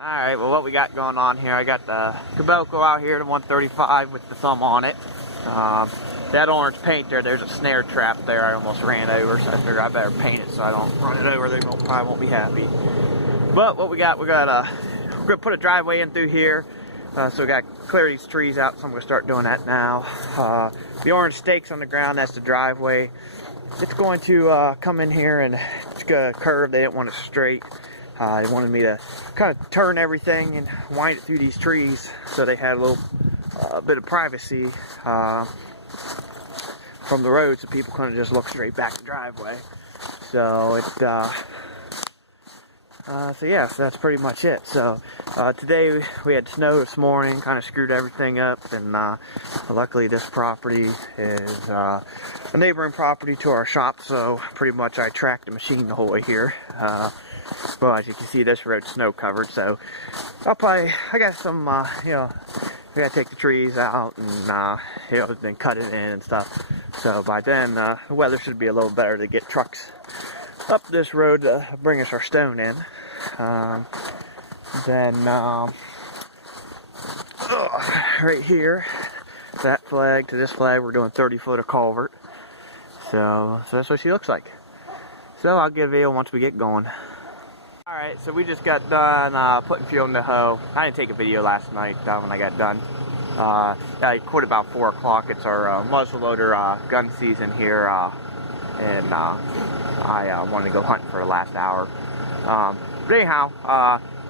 Alright, well what we got going on here, I got the Kobelco out here, the 135 with the thumb on it. That orange paint there's a snare trap there I almost ran over, so I figured I better paint it so I don't run it over. They probably won't be happy. But what we're going to put a driveway in through here. So we got to clear these trees out, so I'm going to start doing that now. The orange stakes on the ground, that's the driveway. It's going to come in here and it's going to curve. They didn't want it straight. They wanted me to kind of turn everything and wind it through these trees so they had a little bit of privacy from the road, so people couldn't just look straight back the driveway. So so that's pretty much it. So today we had snow this morning, kind of screwed everything up, and luckily this property is a neighboring property to our shop, so pretty much I tracked the machine the whole way here. Well, as you can see, this road's snow covered, so I got some, we gotta take the trees out and, then cut it in and stuff. So by then, the weather should be a little better to get trucks up this road to bring us our stone in. Right here, that flag to this flag, we're doing 30 foot of culvert. So that's what she looks like. So I'll give a video once we get going. Alright, so we just got done putting fuel in the hoe. I didn't take a video last night when I got done. I quit about 4 o'clock. It's our muzzleloader gun season here, and I wanted to go hunting for the last hour. But anyhow,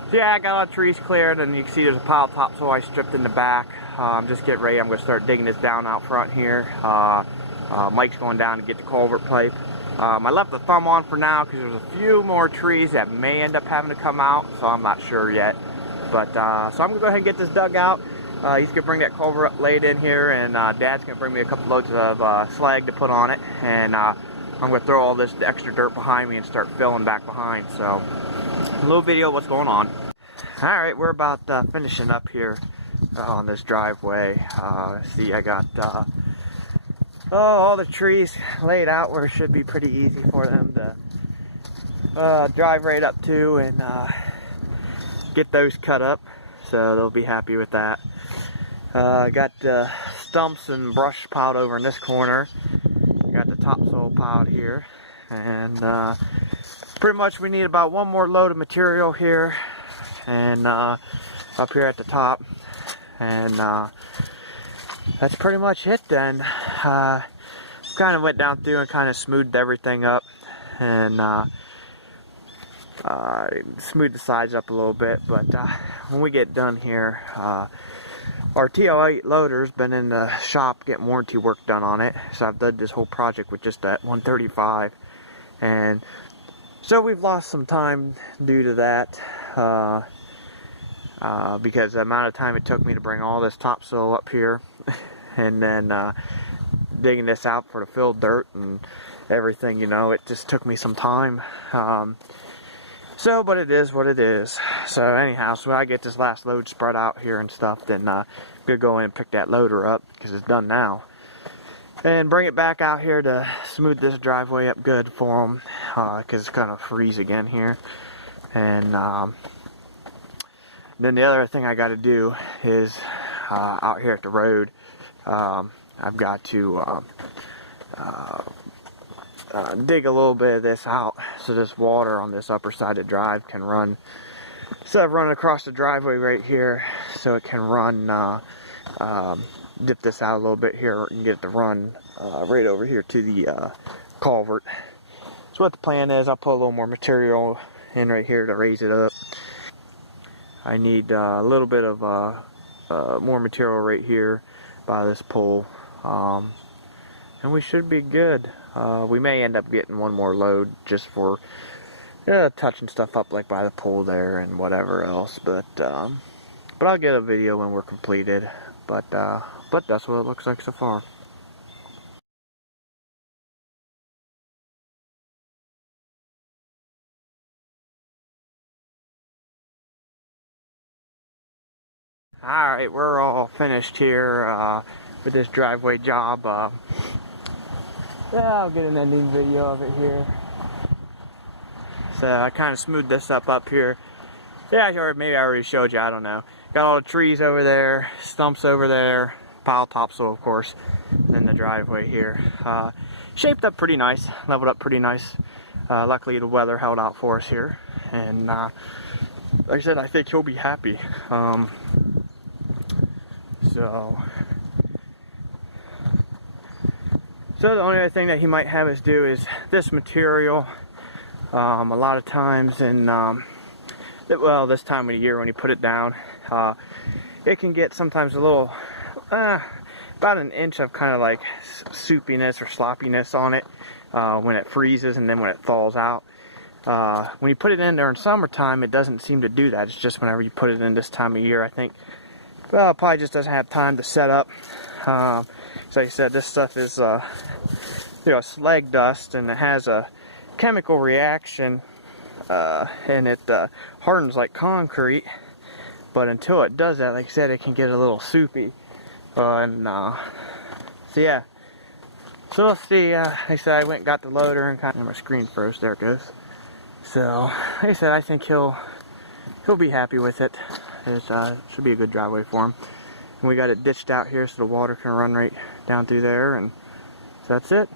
so yeah, I got all the trees cleared, and you can see there's a pile of topsoil I stripped in the back. I'm just getting ready. I'm going to start digging this down out front here. Mike's going down to get the culvert pipe. I left the thumb on for now because there's a few more trees that may end up having to come out, so I'm not sure yet. But so I'm going to go ahead and get this dug out. He's going to bring that culvert laid in here, and Dad's going to bring me a couple loads of slag to put on it. And I'm going to throw all this extra dirt behind me and start filling back behind. So a little video of what's going on. Alright, we're about finishing up here on this driveway. See, I got all the trees laid out where it should be pretty easy for them to drive right up to and get those cut up, so they'll be happy with that. Got stumps and brush piled over in this corner. Got the topsoil piled here, and pretty much we need about one more load of material here and up here at the top, and that's pretty much it then. Kind of went down through and kind of smoothed everything up, and smoothed the sides up a little bit. But when we get done here, our TL8 loader's been in the shop getting warranty work done on it. So I've done this whole project with just that 135, and so we've lost some time due to that. Because the amount of time it took me to bring all this topsoil up here and then digging this out for the filled dirt and everything, it just took me some time. But it is what it is. So anyhow, so when I get this last load spread out here and stuff, then I'm going to go in and pick that loader up, because it's done now, and bring it back out here to smooth this driveway up good for them, because it's going to freeze again here. And then the other thing I got to do is out here at the road, I've got to dig a little bit of this out so this water on this upper side of the drive can run, instead of running across the driveway right here, so it can run, dip this out a little bit here and get it to run right over here to the culvert. So what the plan is, I'll put a little more material in right here to raise it up. I need a little bit of more material right here by this pole, and we should be good. We may end up getting one more load just for touching stuff up like by the pole there and whatever else, but I'll get a video when we're completed. But that's what it looks like so far. Alright, we're all finished here with this driveway job. Yeah, I'll get an ending video of it here. So I kind of smoothed this up here. Yeah, or maybe I already showed you, I don't know. Got all the trees over there, stumps over there, pile topsoil of course, and then the driveway here. Shaped up pretty nice, leveled up pretty nice. Luckily the weather held out for us here, and like I said, I think he'll be happy. So the only other thing that he might have us do is this material. A lot of times in well, this time of the year when you put it down, it can get sometimes a little about an inch of kind of like soupiness or sloppiness on it when it freezes and then when it thaws out. When you put it in there in summertime, it doesn't seem to do that. It's just whenever you put it in this time of year, I think, well, it probably just doesn't have time to set up. So like I said, this stuff is you know, slag dust, and it has a chemical reaction, and it hardens like concrete. But until it does that, like I said, it can get a little soupy. So yeah. So we'll see. Like I said, I went and got the loader and kind of my screen froze. There it goes. So like I said, I think he'll be happy with it. It should be a good driveway for him. And we got it ditched out here so the water can run right down through there, and so that's it.